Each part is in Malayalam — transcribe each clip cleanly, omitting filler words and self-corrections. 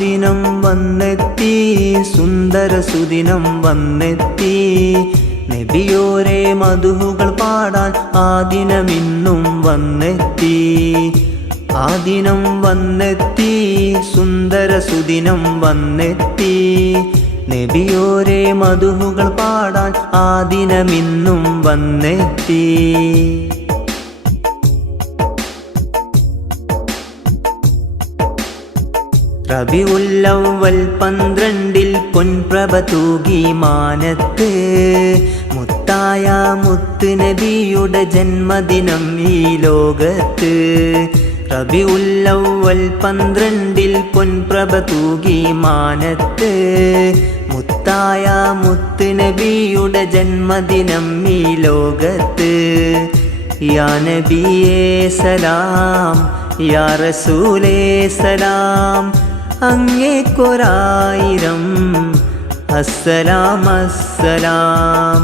ദിനം വന്നെത്തി, സുന്ദര സുദിനം വന്നെത്തി. നബിയോരെ മധുഹുകൾ പാടാൻ ആ ദിനമിന്നും വന്നെത്തി. ആ ദിനം വന്നെത്തി, സുന്ദര സുദിനം വന്നെത്തി. നബിയോരെ മധുഹുകൾ പാടാൻ ആ ദിനമിന്നും വന്നെത്തി. റബീഉൽ അവ്വൽ 12 പൊൻപ്രഭ തൂകി മാനത്ത്. മുത്തായ മുത്ത് നബിയുടെ ജന്മദിനം ഈ ലോകത്ത്. റബീഉൽ അവ്വൽ 12 പൊൻപ്രഭ തൂകി മാനത്ത്. മുത്തായ മുത്ത് നബിയുടെ ജന്മദിനം ഈ ലോകത്ത്. യാ നബിയേ സലാം, യാ റസൂലേ സലാം. അങ്ങേക്കൊരായിരം അസ്സലാം അസ്സലാം.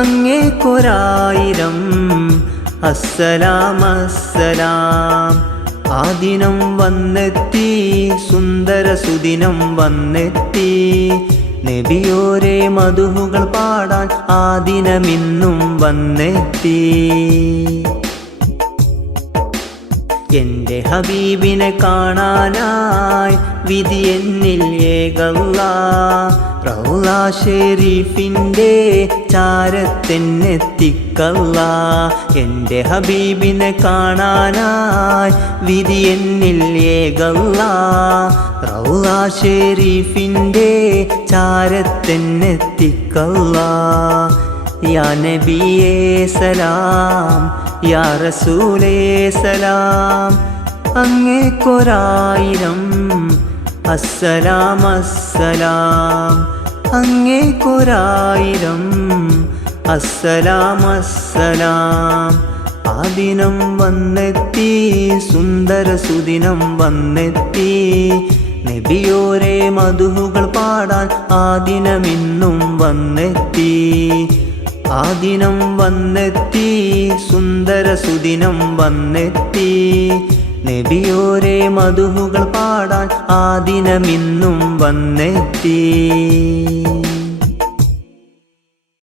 അങ്ങേക്കൊരായിരം അസ്സലാം അസ്സലാം. ആ ദിനം വന്നെത്തി, സുന്ദര സുദിനം വന്നെത്തി. നബിയോരെ മധുഹുകൾ പാടാൻ ആ ദിനമിന്നും വന്നെത്തി. എൻ്റെ ഹബീബിനെ കാണാനായി വിധി എന്നിൽ ഏകല്ലാ. റൗള ഷെരീഫിൻ്റെ ചാരത്തെന്നെത്തിക്കല്ലാ. എൻ്റെ ഹബീബിനെ കാണാനായി വിധി എന്നിൽ ഏകല്ലാ. റൗള ഷെരീഫിൻ്റെ ചാരത്തെന്നെത്തിക്കല്ലാ. യാ നബിയേ സലാം, യാ റസൂലേ സലാം. അങ്ങേക്കൊരായിരം അസ്സലാം അസ്സലാം. അങ്ങേക്കൊരായിരം അസ്സലാം അസ്സലാം. ആ ദിനം വന്നെത്തി, സുന്ദര സുദിനം വന്നെത്തി. നബിയോരെ മധുഹുകൾ പാടാൻ ആ ദിനമിന്നും വന്നെത്തി. ആ ദിനം വന്നെത്തി, സുന്ദര സുദിനം വന്നെത്തി. നബിയോരെ മധുഹുകൾ പാടാൻ ആ ദിനമിന്നും വന്നെത്തി.